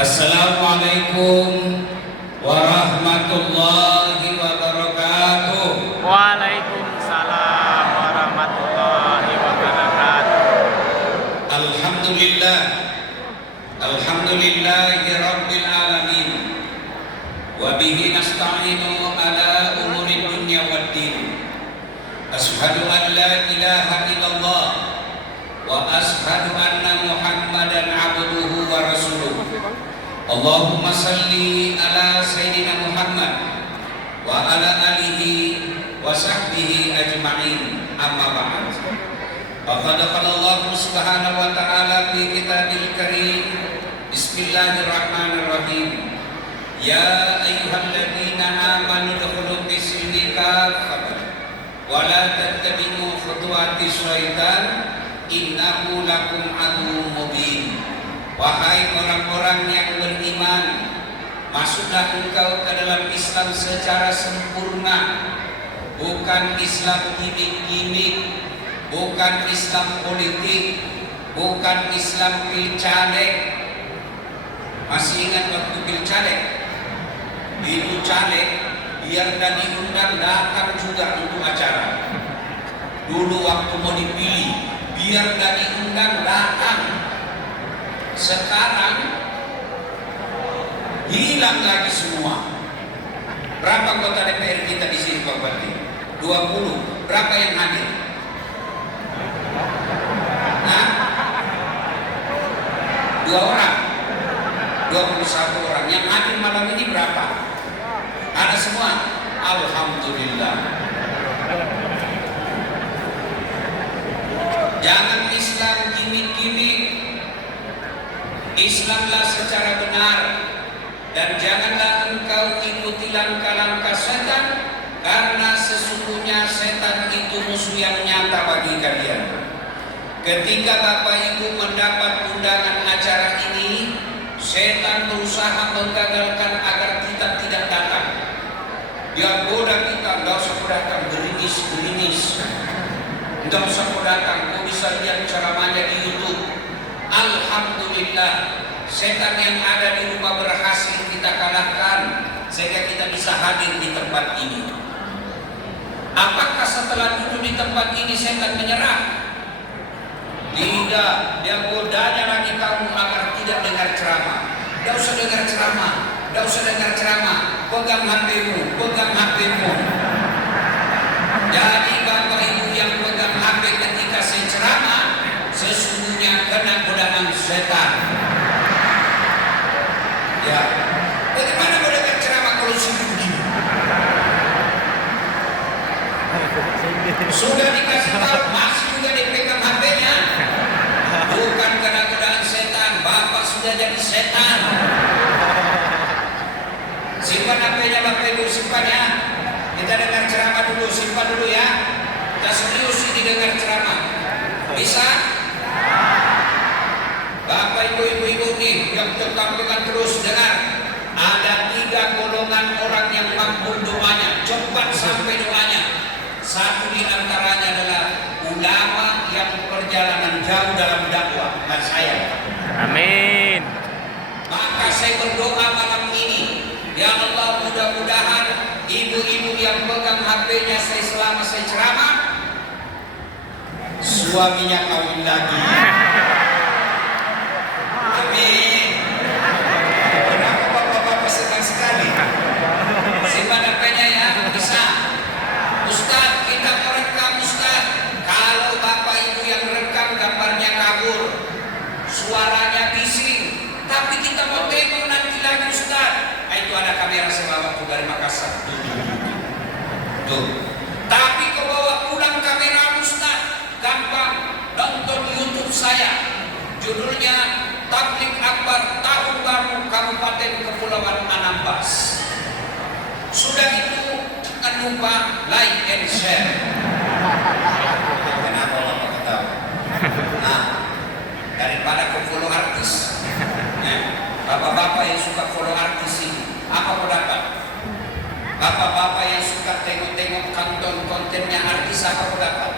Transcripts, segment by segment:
Assalamualaikum warahmatullahi wabarakatuh. Waalaikumsalam warahmatullahi wabarakatuh. Alhamdulillah, alhamdulillahi rabbil alamin. Wa bihi nasta'inu ala umuri dunya waddin. Ashhadu an la ilaha illallah wa ashhadu anna Muhammadan abduhu wa rasuluh. Allahumma salli ala Sayyidina Muhammad wa ala alihi wa sahbihi ajma'in, amma ba'd. Faqad qala Allah subhanahu wa ta'ala fi kitabil karim. Bismillahirrahmanirrahim. Ya ayyuhalladzina amanu udkhulu fis silmi kaffatan wa la tattabi'u khutuwatis syaitan innahu lakum aduwwun mubin. Wahai orang-orang yang beriman, masuklah engkau ke dalam Islam secara sempurna, bukan Islam gimmick-gimmick, bukan Islam politik, bukan Islam pilcaleg. Masih ingat waktu pilcaleg? Itu caleg biar dan diundang datang juga untuk acara. Dulu waktu mau dipilih, biar dan diundang datang. Sekarang hilang lagi semua. Berapa anggota DPR kita di sini Pak Bupati? 20. Berapa yang hadir? Nah, 2 orang, 21 orang. Yang hadir malam ini berapa? Ada semua? Alhamdulillah. Jangan Islam gimmick-gimmick. Islamlah secara benar, dan janganlah engkau ikuti langkah-langkah setan, karena sesungguhnya setan itu musuh yang nyata bagi kalian. Ketika Bapak Ibu mendapat undangan acara ini, setan berusaha menggagalkan agar kita tidak datang. Dia goda kita, enggak usah datang, gerimis, enggak usah datang, kau bisa lihat ceramahnya di YouTube. Alhamdulillah, setan yang ada di rumah berhasil kita kalahkan sehingga kita bisa hadir di tempat ini. Apakah setelah duduk di tempat ini setan menyerah? Tidak, dia godanya lagi kamu agar tidak dengar ceramah. Tidak usah dengar ceramah, tidak usah dengar ceramah. Pegang HP-mu, pegang HP-mu. Jadi Bapak Ibu yang pegang HP ketika saya ceramah, sesungguhnya kena godaan setan. Ya, bagaimana mendengar ceramah kalau sungguh begini? Sudah dikasih tahu, masih juga dipegang HP-nya. Bukan kena godaan setan, Bapak sudah jadi setan. Simpan HP-nya Bapak Ibu, simpan ya. Kita dengar ceramah dulu, simpan dulu ya. Kita serius ini dengar ceramah. Bisa? Bapak ibu-ibu nih yang tertampilkan terus dengar. Ada 3 golongan orang yang makbul doanya. Cepat sampai doanya. Satu di antaranya adalah ulama yang perjalanan jauh dalam dakwah. Dan saya. Amin. Maka saya berdoa malam ini, ya Allah, mudah-mudahan ibu-ibu yang pegang HP-nya saya selama saya ceramah, suaminya kawin lagi. Amin. Kenapa bapak-bapak senang sekali? Simpan HP-nya ya, bisa. Ustaz, kita merekam Ustaz. Kalau bapak ibu yang rekam gambarnya kabur, suaranya bising, tapi kita mau tengok nanti lagi Ustaz. Nah, itu ada kamera saya bawa tuh dari Makassar. Tuh. Tapi kau bawa pulang kamera Ustaz, gampang. Nonton YouTube saya. Judulnya Tablik Akbar Tahun Baru Kabupaten Kepulauan Anambas. Sudah itu jangan lupa like and share. Kenapa Bapak ketawa? Nah, daripada ke follow artis. Nah, bapak-bapak yang suka follow artis ini, apa kau dapat? Bapak-bapak yang suka tengok-tengok kontennya artis, apa kau dapat?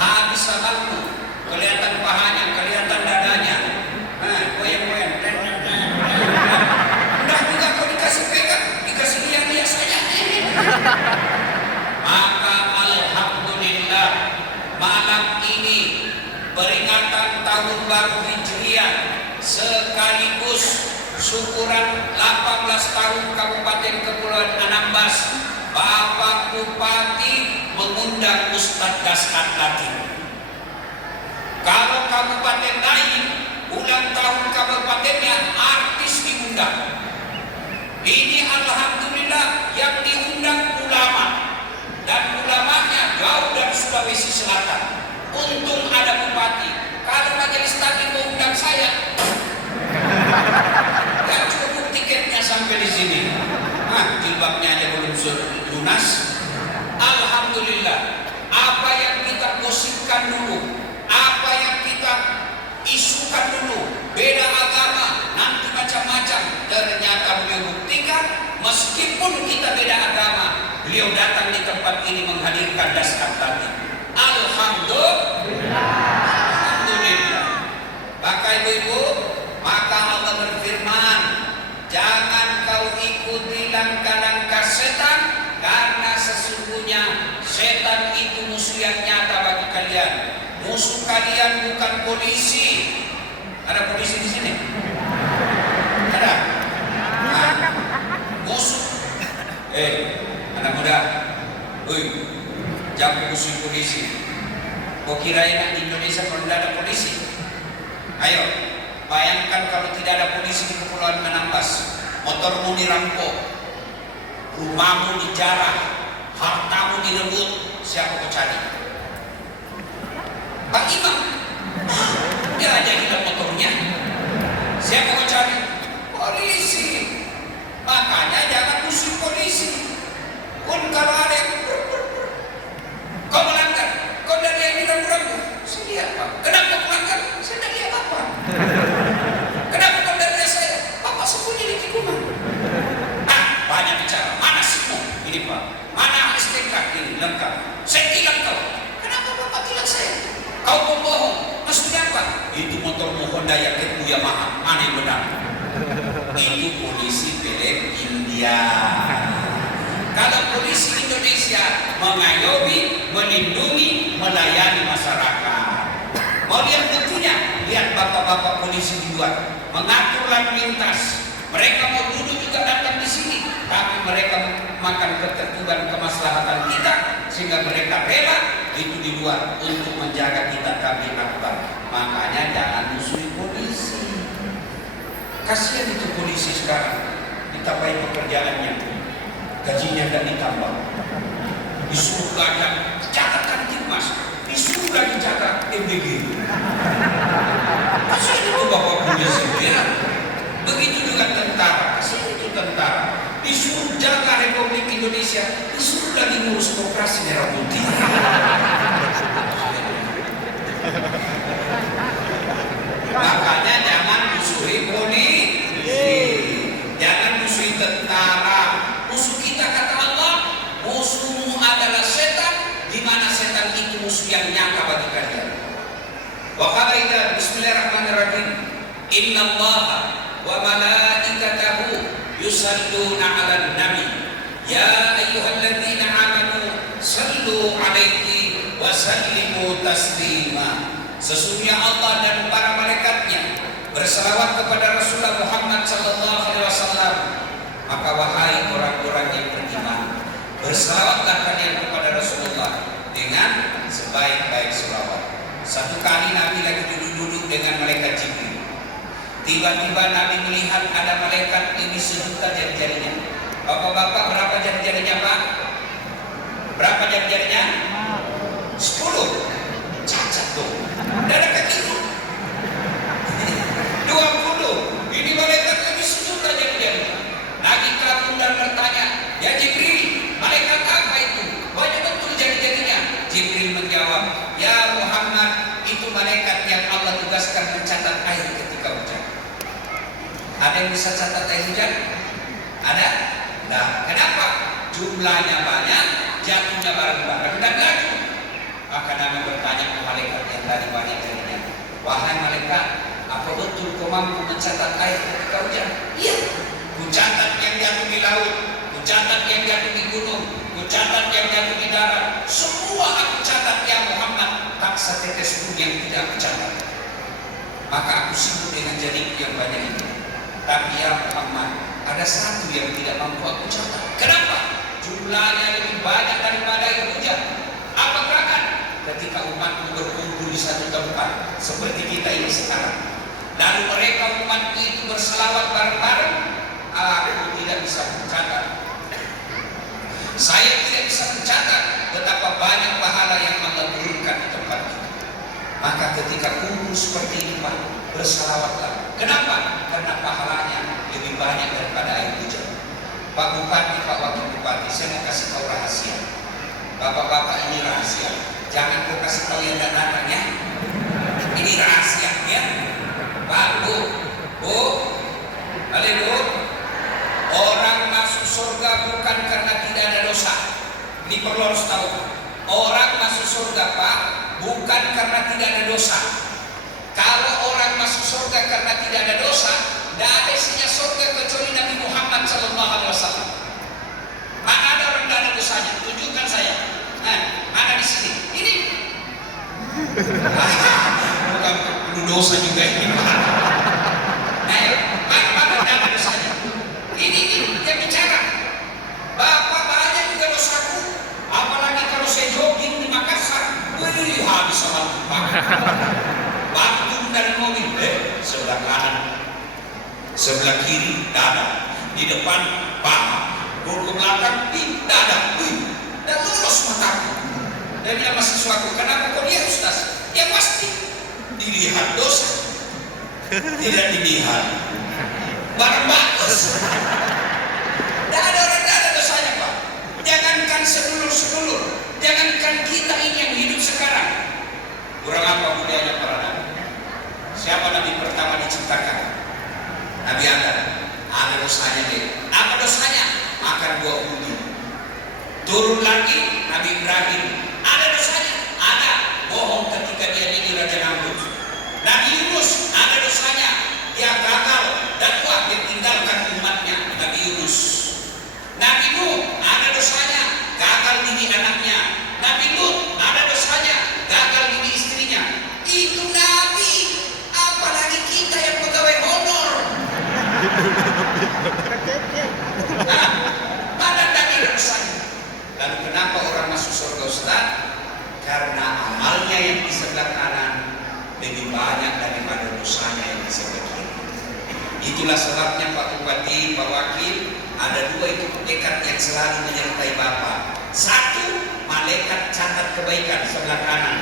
Habis sabarmu, kelihatan pahanya, kelihatan dadanya. Nah, goyang-goyang. sekaligus syukuran 18 tahun Kabupaten Kepulauan Anambas, Bapak Bupati mengundang Ustadz Daskat lagi. Kalau kabupaten lain, ulang tahun kabupatennya artis diundang. Ini alhamdulillah yang diundang ulama, dan ulamanya jauh dari Sulawesi Selatan. Untung ada bupati. Kalau majelis taklim mengundang saya, gak cukup tiketnya sampai di sini. Jilbabnya aja belum lunas. Alhamdulillah, apa yang kita gosipkan dulu, apa yang kita isukan dulu, beda agama, nanti macam-macam, ternyata beliau buktikan, meskipun kita beda agama, beliau datang di tempat ini menghadirkan Daskat tadi. Alhamdulillah. Alhamdulillah. Bapak Ibu, maka Allah berfirman, jangan kau ikuti langkah-langkah setan, karena sesungguhnya setan itu musuh yang nyata bagi kalian. Musuh kalian bukan polisi. Ada polisi di sini? Ada? Nah, musuh. Anak muda, jangan musuh polisi. Kau kirain di Indonesia kalau tidak ada polisi? Ayo, bayangkan kalau tidak ada polisi di Kepulauan Anambas, motormu dirampok, rumahmu dijarah, hartamu direbut, siapa kau cari? Pak Imam, dia aja hilang motornya. Siapa kau cari? Polisi. Makanya jangan musuh polisi. Pun kalau ada yang kau melanggar, kau dari yang ragu-ragu, saya lihat Pak. Kenapa kau melanggar? Saya tidak lihat apa. Kenapa kau dari saya? Bapak sembunyi di tikungan. Banyak bicara. Mana SIM-mu? Ini Pak. Mana STNK? Ini lengkap. Saya tilang kau. Kenapa Bapak tilang saya? Kau pembohong. Maksudnya apa? Itu motormu Honda Yakitu Yamaha. Mana yang benar? Itu polisi pelek India. Kalau polisi Indonesia mengayomi, melindungi, melayani masyarakat. Mau lihat buktinya? Lihat bapak-bapak polisi di luar mengatur lalu lintas. Mereka mau duduk juga datang di sini, tapi mereka makan ketertiban kemaslahatan kita, sehingga mereka rela itu di luar untuk menjaga kita kami akbar. Makanya jangan musuhi polisi. Kasihan itu polisi sekarang, ditapai pekerjaannya, gajinya tidak ditambah, disuruh gadang, jaga Kamtibmas, disuruh lagi jaga MBG. Kasihan itu bapak polisi ya. Begitu juga tentara, kasihan itu tentara, disuruh jaga Republik Indonesia, disuruh lagi ngurus koperasi merah putih. Makanya jangan musuhi polisi, jangan musuhi tentara. Musuh kita kata Allah, musuhmu adalah setan, di mana setan itu musuh yang nyata bagi kalian. Wa qala bismillahirrahmanirrahim. Innallaha wa malaikatahu yusalluna 'alan nabi ya ayyuhalladzina amanu sallu 'alaihi wa sallimu taslima. Sesungguhnya Allah dan para malaikatnya berselawat kepada Rasulullah Muhammad sallallahu alaihi wasallam. Maka wahai orang-orang yang beriman, berselawatlah kalian kepada Rasulullah dengan sebaik-baik selawat. Satu kali Nabi lagi duduk-duduk dengan malaikat Jibril. Tiba-tiba Nabi melihat ada malaikat ini sejuta jari-jarinya. Bapak-bapak, berapa jari-jarinya Pak? Berapa jari-jarinya? 10. Cacat tuh. Tidak ada kaki. 20. Ini malaikat ini sejuta jari-jarinya. Nabi kagum dan bertanya, ya Jibril, malaikat apa itu? Banyak betul jari-jarinya. Jibril menjawab, ya Muhammad, itu malaikat yang Allah tugaskan mencatat air ketika hujan. Ada yang bisa catat air hujan? Ada? Nah, kenapa? Jumlahnya banyak, jatuhnya bareng-bareng dan laju. Maka Nabi bertanya ke malaikat yang tadi banyak jarinya, wahai malaikat, apa betul kau mampu mencatat air ketika hujan? Iya. Ku catat yang jatuh di laut, ku catat yang jatuh di gunung, ku catat yang jatuh di darat. Semua aku catat ya Muhammad, tak setetes pun yang tidak aku catat. Maka aku sibuk dengan jariku yang banyak itu. Tapi ya Muhammad, ada satu yang tidak mampu aku catat. Kenapa? Jumlahnya lebih banyak daripada yang hujan. Apa gerakan? Ketika umatmu berkumpul di satu tempat seperti kita ini sekarang, lalu mereka umat itu berselawat bareng-bareng, aku tidak bisa mencatat. Saya tidak bisa mencatat betapa banyak pahala yang Allah berikan di tempat itu. Maka ketika kumpul seperti ini Pak, berselawatlah. Kenapa? Karena pahalanya lebih banyak daripada air hujan. Pak Bupati, Pak Wakil Bupati, saya mau kasih tahu rahasia. Bapak-bapak, ini rahasia. Jangan kau kasih tahu yang datang ya. Ini rahasia ya. Pak, Bu, Balik Bu. Orang masuk surga bukan karena tidak ada dosa. Ini perlu harus tahu. Orang masuk surga Pak, bukan karena tidak ada dosa. Kalau orang masuk surga karena tidak ada dosa, tidak ada isinya surga kecuali Nabi Muhammad SAW. Mana ada orang tidak ada dosanya? Tunjukkan saya. Ada di sini. Ini. Bukan perlu dosa juga ini. Mana tidak ada dosanya? Ini dia bicara. Bapak banyak juga dosaku. Apalagi kalau saya jogging di Makassar, wih habis sama Pak. Bantu dari mobil, sebelah kanan, sebelah kiri dada, di depan paha, ke belakang dada, dan lulus mataku. Dan dia mahasiswaku, kenapa kau lihat Ustaz? Ya pasti dilihat dosa, tidak dilihat barang bagus. Tidak ada orang tidak ada dosanya Pak. Jangankan sedulur-sedulur, jangankan kita ini yang hidup sekarang. Kurang apa budayanya para nabi? Siapa nabi pertama diciptakan? Nabi Adam. Ada dosanya dia. Apa dosanya? Makan buah budi. Turun lagi Nabi Ibrahim. Ada dosanya? Ada. Bohong ketika dia jadi Raja Namrud. Nabi Yunus. Ada dosanya. Dia gagal dakwah, dia tinggalkan umatnya. Nabi Yunus. Nabi Nuh. Ada dosanya. Gagal didik anaknya. Nabi Lut. Ada dosanya. Gagal didik istrinya. Itu Nabi. Apalagi kita yang pegawai honor. Mana tadi dosanya? Lalu kenapa orang masuk surga Ustaz? Karena amalnya yang di sebelah kanan lebih banyak daripada dosanya yang di sebelah kiri. Itulah sebabnya Pak Bupati, Pak Wakil, ada dua itu malaikat yang selalu menyertai Bapak. Satu, malaikat catat kebaikan sebelah kanan.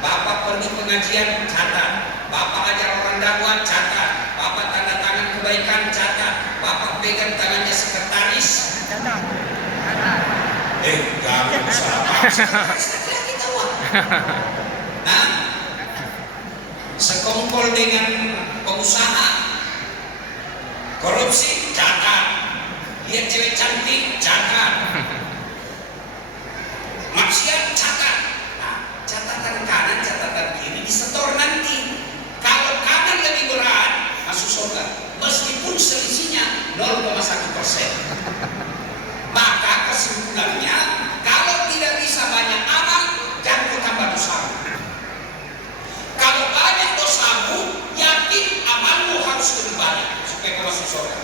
Bapak pergi pengajian, catat. Bapak ajar orang dakwah, catat. Bapak tanda tangan kebaikan, catat. Bapak pegang tangannya sekretaris, catat. Gak salah Nah, sekongkol dengan pengusaha, korupsi, catat. Lihat cewek cantik, catat. Maksiat, catat. Nah, catatan kanan, catatan kiri disetor nanti. Kalau kanan lebih berat, masuk surga. Meskipun selisihnya 0,1%. Maka kesimpulannya, kalau tidak bisa banyak amal, jangan tambah dosamu. Kalau banyak dosamu, yakin amalmu harus lebih banyak supaya kau masuk surga.